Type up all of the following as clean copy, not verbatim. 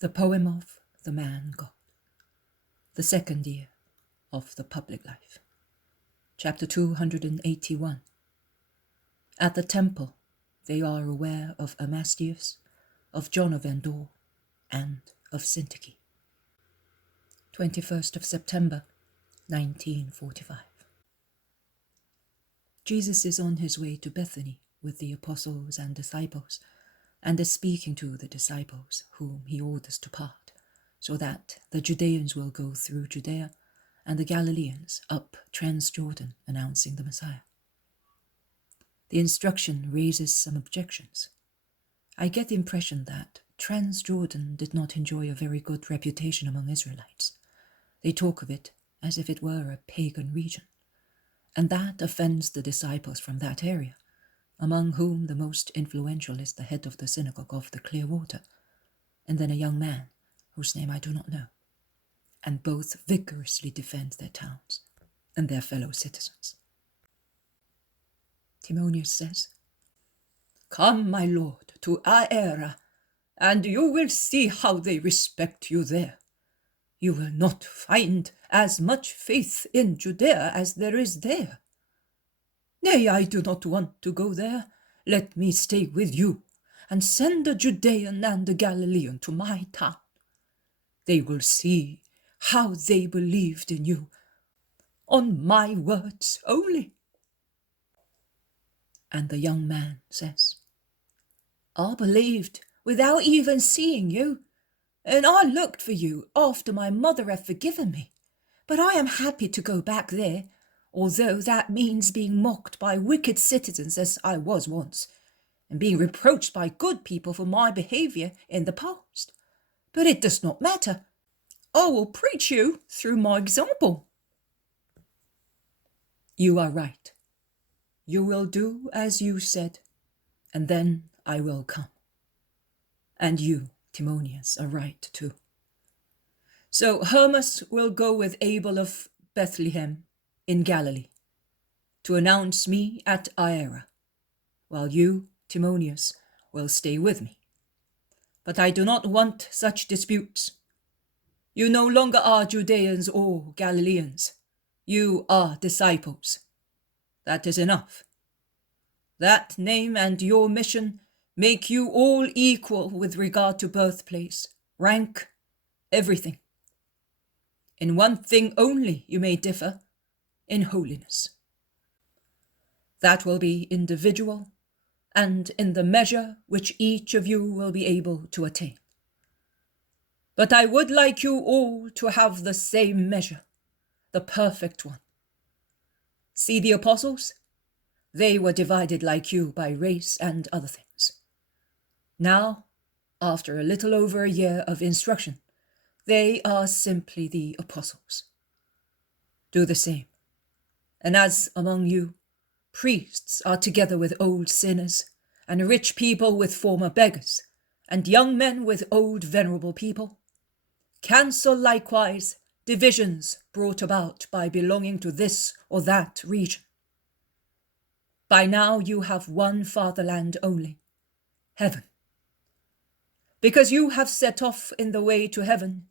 The poem of the man God. The second year of the public life. Chapter 281. At the temple they are aware of Ermasteus, of John of Endor, and of Syntyche. 21st of September, 1945. Jesus is on his way to Bethany with the apostles and disciples, and is speaking to the disciples whom he orders to part, so that the Judeans will go through Judea and the Galileans up Transjordan announcing the Messiah. The instruction raises some objections. I get the impression that Transjordan did not enjoy a very good reputation among Israelites. They talk of it as if it were a pagan region, and that offends the disciples from that area, among whom the most influential is the head of the synagogue of the Clear Water, and then a young man whose name I do not know, and both vigorously defend their towns and their fellow citizens. Timonius says, "Come, my lord, to Aera, and you will see how they respect you there. You will not find as much faith in Judea as there is there. Nay, I do not want to go there. Let me stay with you, and send a Judean and a Galilean to my town. They will see how they believed in you, on my words only." And the young man says, "I believed without even seeing you, and I looked for you after my mother had forgiven me. But I am happy to go back there, although that means being mocked by wicked citizens as I was once, and being reproached by good people for my behavior in the past. But it does not matter. I will preach you through my example." You are right. You will do as you said, and then I will come. And you, Timonius, are right too. So Hermas will go with Abel of Bethlehem in Galilee to announce me at Aera, while you, Timonius, will stay with me. But I do not want such disputes. You no longer are Judeans or Galileans. You are disciples. That is enough. That name and your mission make you all equal with regard to birthplace, rank, everything. In one thing only you may differ, in holiness. That will be individual, and in the measure which each of you will be able to attain. But I would like you all to have the same measure, the perfect one. See the apostles? They were divided like you by race and other things. Now, after a little over a year of instruction, they are simply the apostles. Do the same. And as among you, priests are together with old sinners, and rich people with former beggars, and young men with old venerable people, cancel likewise divisions brought about by belonging to this or that region. By now you have one fatherland only, heaven. Because you have set off in the way to heaven,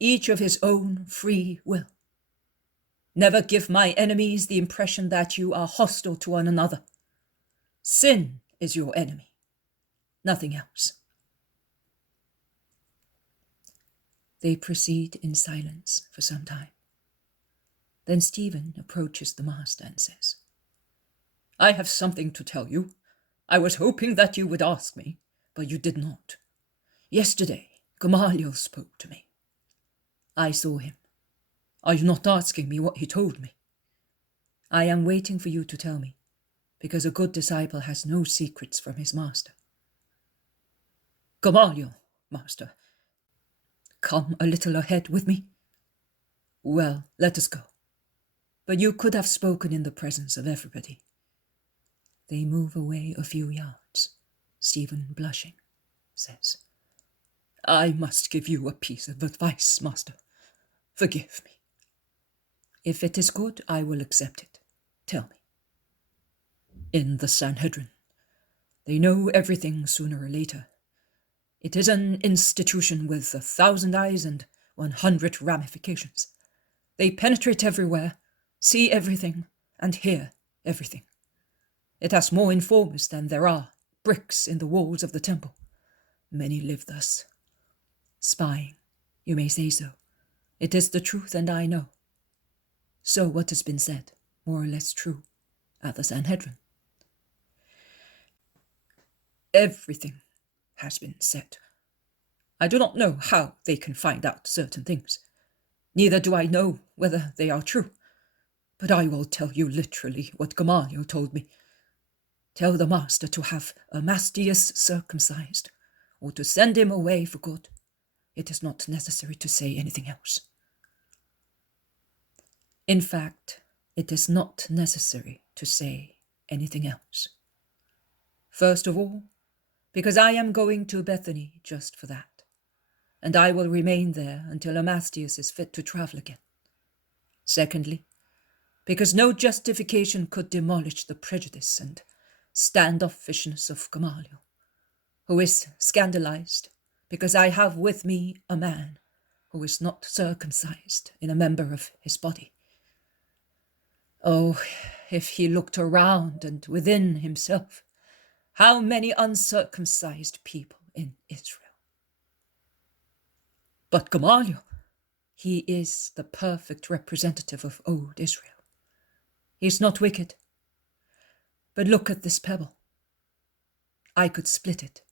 each of his own free will. Never give my enemies the impression that you are hostile to one another. Sin is your enemy, nothing else. They proceed in silence for some time. Then Stephen approaches the master and says, "I have something to tell you. I was hoping that you would ask me, but you did not. Yesterday, Gamaliel spoke to me. I saw him. Are you not asking me what he told me?" "I am waiting for you to tell me, because a good disciple has no secrets from his master." "Gamaliel, master, come a little ahead with me." "Well, let us go. But you could have spoken in the presence of everybody." They move away a few yards. Stephen, blushing, says, "I must give you a piece of advice, master. Forgive me." "If it is good, I will accept it. Tell me." "In the Sanhedrin, they know everything sooner or later. It is an institution with 1,000 eyes and 100 ramifications. They penetrate everywhere, see everything, and hear everything. It has more informers than there are bricks in the walls of the temple. Many live thus. Spying, you may say so. It is the truth, and I know. So what has been said, more or less true, at the Sanhedrin? Everything has been said. I do not know how they can find out certain things. Neither do I know whether they are true. But I will tell you literally what Gamaliel told me. Tell the master to have Ermasteus circumcised, or to send him away for good. It is not necessary to say anything else. In fact, it is not necessary to say anything else. First of all, because I am going to Bethany just for that, and I will remain there until Ermasteus is fit to travel again. Secondly, because no justification could demolish the prejudice and standoffishness of Gamaliel, who is scandalized because I have with me a man who is not circumcised in a member of his body. Oh, if he looked around and within himself, how many uncircumcised people in Israel. But Gamaliel, he is the perfect representative of old Israel. He is not wicked. But look at this pebble. I could split it,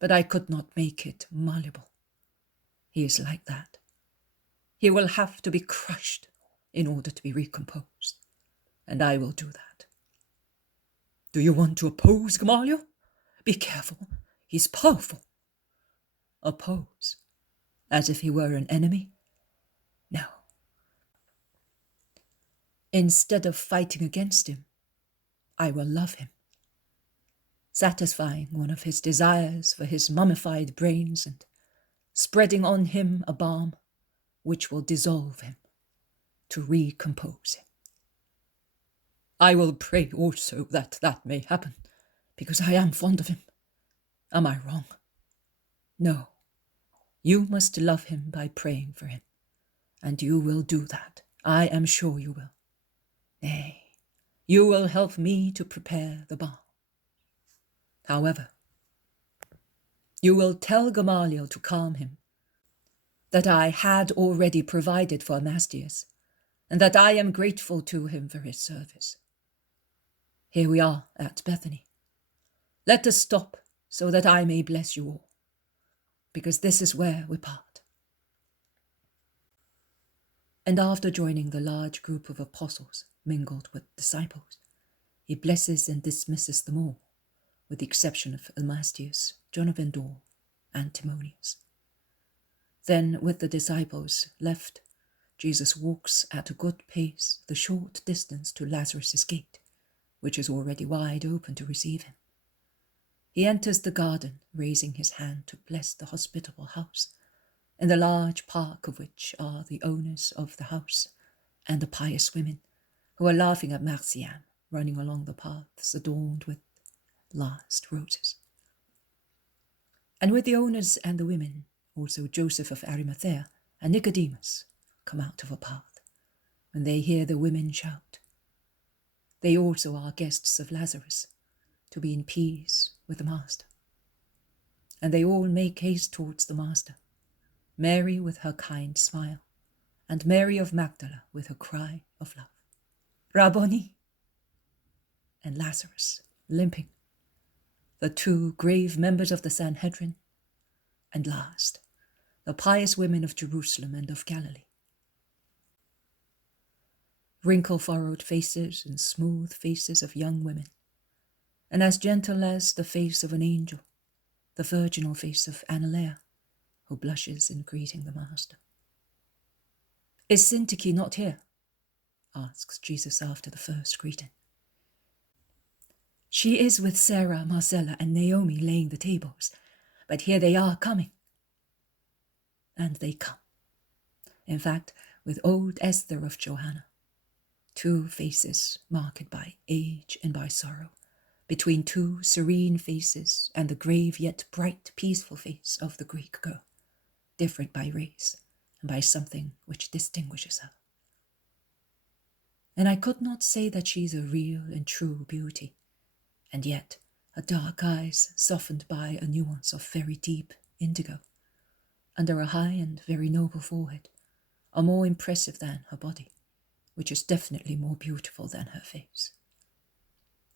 but I could not make it malleable. He is like that. He will have to be crushed in order to be recomposed, and I will do that. Do you want to oppose Gamaliel? Be careful. He's powerful. Oppose, as if he were an enemy? No. Instead of fighting against him, I will love him, satisfying one of his desires for his mummified brains and spreading on him a balm which will dissolve him to recompose him. I will pray also that that may happen, because I am fond of him. Am I wrong? No. You must love him by praying for him, and you will do that. I am sure you will. Nay, you will help me to prepare the balm. However, you will tell Gamaliel to calm him, that I had already provided for Ermasteus, and that I am grateful to him for his service. Here we are at Bethany. Let us stop so that I may bless you all, because this is where we part. And after joining the large group of apostles mingled with disciples, he blesses and dismisses them all, with the exception of Ermasteus, John of Endor, and Timonius. Then, with the disciples left, Jesus walks at a good pace the short distance to Lazarus' gate, which is already wide open to receive him. He enters the garden, raising his hand to bless the hospitable house, in the large park of which are the owners of the house and the pious women who are laughing at Marcian running along the paths adorned with last roses. And with the owners and the women, also Joseph of Arimathea and Nicodemus come out of a path, when they hear the women shout. They also are guests of Lazarus, to be in peace with the Master. And they all make haste towards the Master, Mary with her kind smile, and Mary of Magdala with her cry of love. Rabboni! And Lazarus, limping, the two grave members of the Sanhedrin, and last, the pious women of Jerusalem and of Galilee. Wrinkle-furrowed faces and smooth faces of young women, and as gentle as the face of an angel, the virginal face of Annalea, who blushes in greeting the Master. Is Syntyche not here? Asks Jesus after the first greeting. She is with Sarah, Marcella, and Naomi laying the tables, but here they are coming. And they come. In fact, with old Esther of Johanna, two faces marked by age and by sorrow, between two serene faces and the grave yet bright, peaceful face of the Greek girl, different by race and by something which distinguishes her. And I could not say that she's a real and true beauty, and yet her dark eyes, softened by a nuance of very deep indigo, under a high and very noble forehead, are more impressive than her body, which is definitely more beautiful than her face.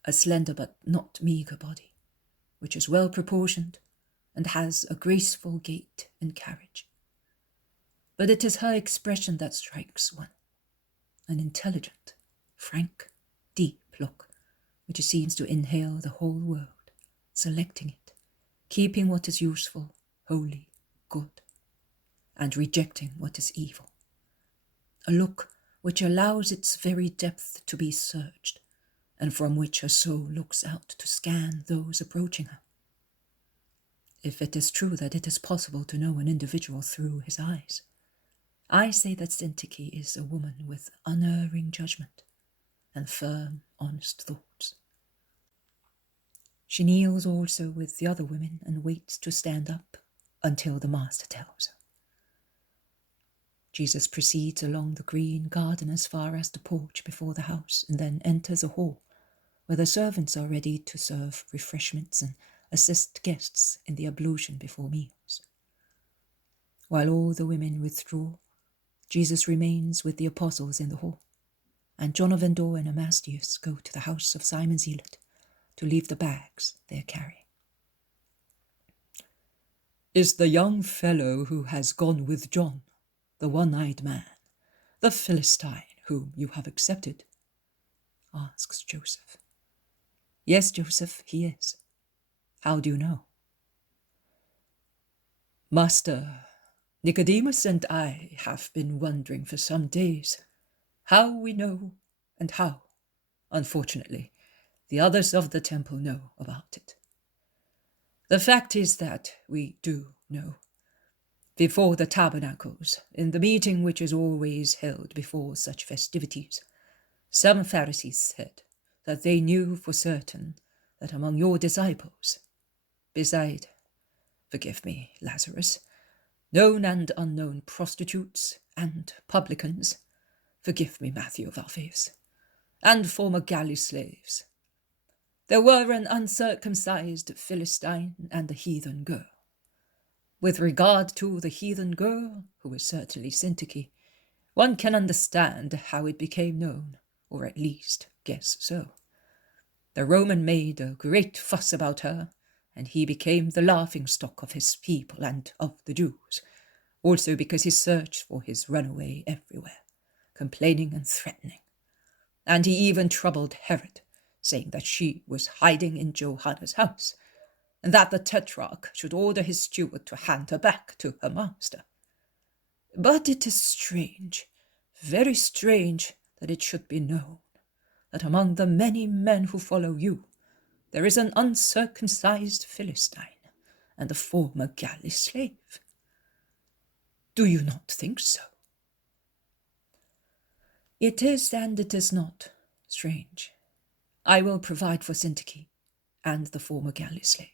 A slender but not meagre body, which is well proportioned and has a graceful gait and carriage. But it is her expression that strikes one, an intelligent, frank, deep look, which seems to inhale the whole world, selecting it, keeping what is useful, holy, good, and rejecting what is evil. A look which allows its very depth to be searched, and from which her soul looks out to scan those approaching her. If it is true that it is possible to know an individual through his eyes, I say that Syntyche is a woman with unerring judgment and firm, honest thoughts. She kneels also with the other women and waits to stand up until the master tells her. Jesus proceeds along the green garden as far as the porch before the house, and then enters a hall where the servants are ready to serve refreshments and assist guests in the ablution before meals. While all the women withdraw, Jesus remains with the apostles in the hall, and John of Endor and Ermasteus go to the house of Simon Zealot to leave the bags they are carrying. Is the young fellow who has gone with John, the one-eyed man, the Philistine whom you have accepted? Asks Joseph. Yes, Joseph, he is. How do you know? Master, Nicodemus and I have been wondering for some days how we know and how, unfortunately, the others of the temple know about it. The fact is that we do know. Before the tabernacles, in the meeting which is always held before such festivities, some Pharisees said that they knew for certain that among your disciples, beside, forgive me, Lazarus, known and unknown prostitutes and publicans, forgive me, Matthew of Alphaeus, and former galley slaves, there were an uncircumcised Philistine and a heathen girl. With regard to the heathen girl, who is certainly Syntyche, one can understand how it became known, or at least guess so. The Roman made a great fuss about her, and he became the laughingstock of his people and of the Jews, also because he searched for his runaway everywhere, complaining and threatening. And he even troubled Herod, saying that she was hiding in Johanna's house, and that the tetrarch should order his steward to hand her back to her master. But it is strange, very strange, that it should be known that among the many men who follow you, there is an uncircumcised Philistine and a former galley slave. Do you not think so? It is and it is not strange. I will provide for Syntyche and the former galley slave.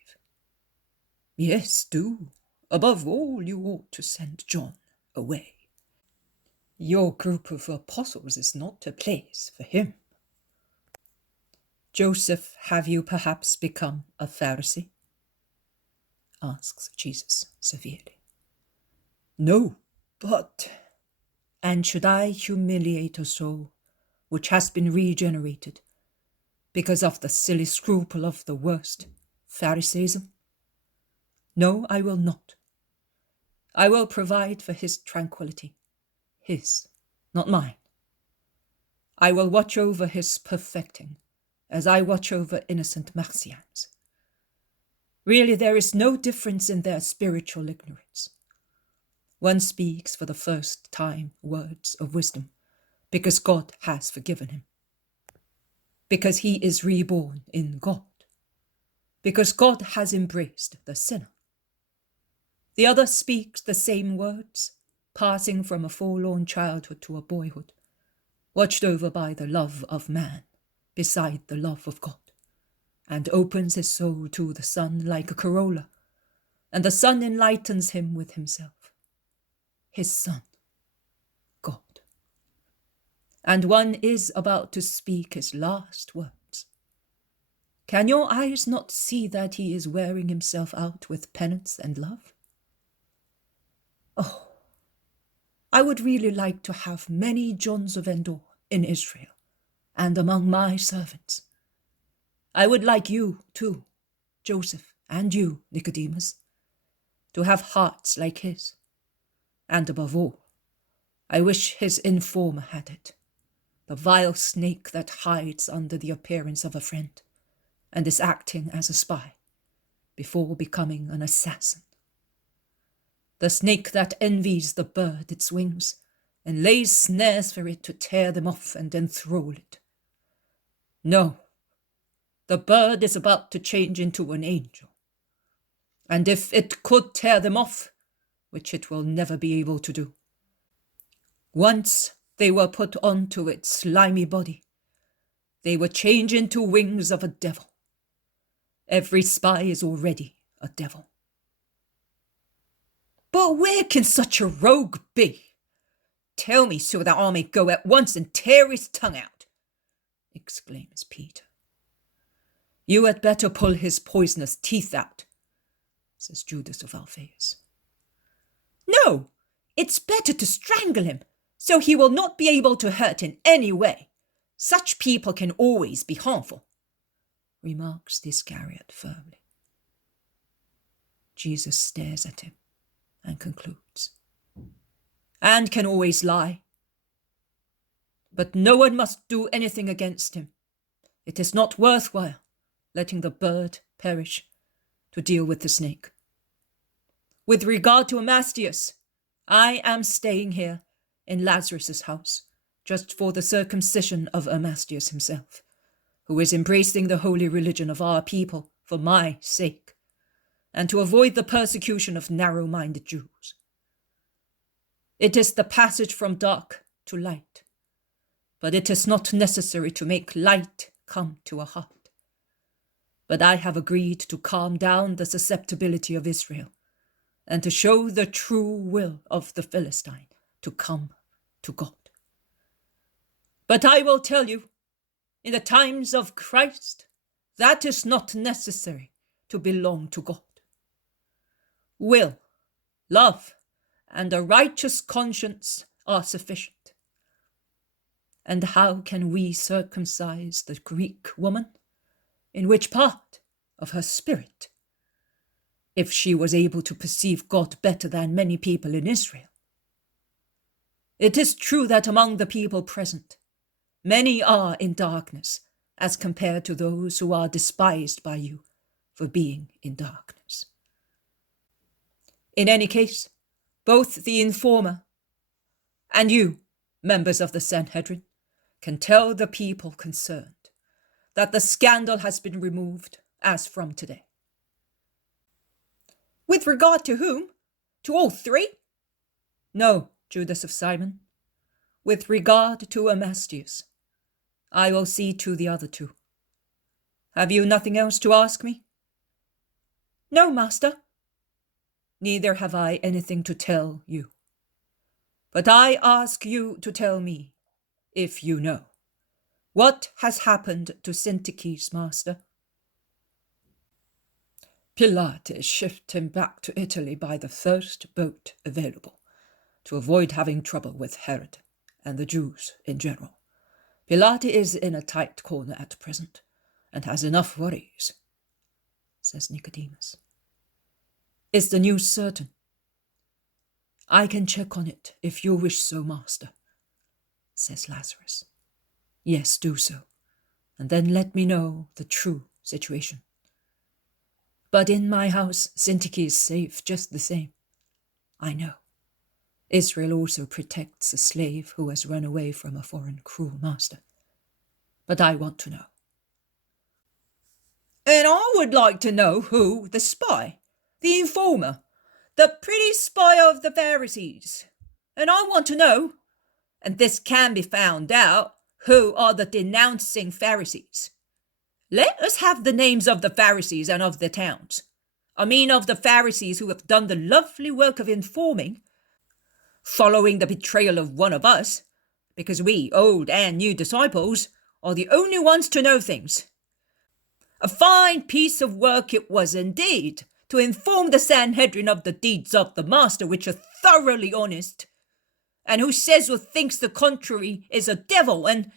Yes, do. Above all, you ought to send John away. Your group of apostles is not a place for him. Joseph, have you perhaps become a Pharisee? Asks Jesus severely. No, but... And should I humiliate a soul which has been regenerated because of the silly scruple of the worst Pharisaism? No, I will not. I will provide for his tranquility, his, not mine. I will watch over his perfecting, as I watch over innocent Marcians. Really, there is no difference in their spiritual ignorance. One speaks for the first time words of wisdom, because God has forgiven him, because he is reborn in God, because God has embraced the sinner. The other speaks the same words, passing from a forlorn childhood to a boyhood, watched over by the love of man, beside the love of God, and opens his soul to the sun like a corolla, and the sun enlightens him with himself, his son, God. And one is about to speak his last words. Can your eyes not see that he is wearing himself out with penance and love? Oh, I would really like to have many Johns of Endor in Israel and among my servants. I would like you, too, Joseph, and you, Nicodemus, to have hearts like his. And above all, I wish his informer had it, the vile snake that hides under the appearance of a friend and is acting as a spy before becoming an assassin. The snake that envies the bird its wings and lays snares for it to tear them off and enthrall it. No, the bird is about to change into an angel. And if it could tear them off, which it will never be able to do, once they were put onto its slimy body, they would change into wings of a devil. Every spy is already a devil. But where can such a rogue be? Tell me so that I may go at once and tear his tongue out, exclaims Peter. You had better pull his poisonous teeth out, says Judas of Alphaeus. No, it's better to strangle him, so he will not be able to hurt in any way. Such people can always be harmful, remarks the Iscariot firmly. Jesus stares at him and concludes, and can always lie. But no one must do anything against him. It is not worthwhile letting the bird perish to deal with the snake. With regard to Ermasteus, I am staying here in Lazarus' house just for the circumcision of Ermasteus himself, who is embracing the holy religion of our people for my sake, and to avoid the persecution of narrow-minded Jews. It is the passage from dark to light, but it is not necessary to make light come to a heart. But I have agreed to calm down the susceptibility of Israel and to show the true will of the Philistine to come to God. But I will tell you, in the times of Christ, that is not necessary to belong to God. Will, love, and a righteous conscience are sufficient. And how can we circumcise the Greek woman? In which part of her spirit? If she was able to perceive God better than many people in Israel. It is true that among the people present, many are in darkness as compared to those who are despised by you for being in darkness. In any case, both the informer and you, members of the Sanhedrin, can tell the people concerned that the scandal has been removed as from today. With regard to whom? To all three? No, Judas of Simon. With regard to Ermasteus. I will see to the other two. Have you nothing else to ask me? No, master. Neither have I anything to tell you. But I ask you to tell me, if you know, what has happened to Syntyche's master? Pilates shipped him back to Italy by the first boat available, to avoid having trouble with Herod and the Jews in general. Pilates is in a tight corner at present, and has enough worries, says Nicodemus. Is the news certain? I can check on it if you wish so, master, says Lazarus. Yes, do so, and then let me know the true situation. But in my house, Syntyche is safe just the same. I know. Israel also protects a slave who has run away from a foreign cruel master. But I want to know. And I would like to know who the spy, the informer, the pretty spy of the Pharisees. And I want to know, and this can be found out, who are the denouncing Pharisees. Let us have the names of the Pharisees and of the towns. I mean of the Pharisees who have done the lovely work of informing, following the betrayal of one of us, because we, old and new disciples, are the only ones to know things. A fine piece of work it was indeed, to inform the Sanhedrin of the deeds of the Master, which are thoroughly honest, and who says or thinks the contrary is a devil, and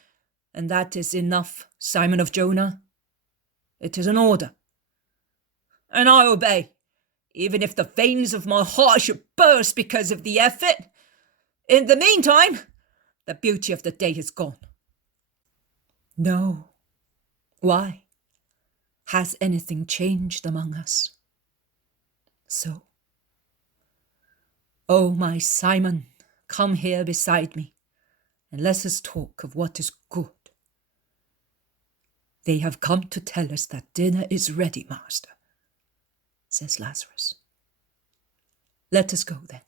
that is enough, Simon of Jonah. It is an order, and I obey, even if the veins of my heart should burst because of the effort. In the meantime, the beauty of the day is gone. No. Why? Has anything changed among us? So, oh, my Simon, come here beside me, and let us talk of what is good. They have come to tell us that dinner is ready, Master, says Lazarus. Let us go then.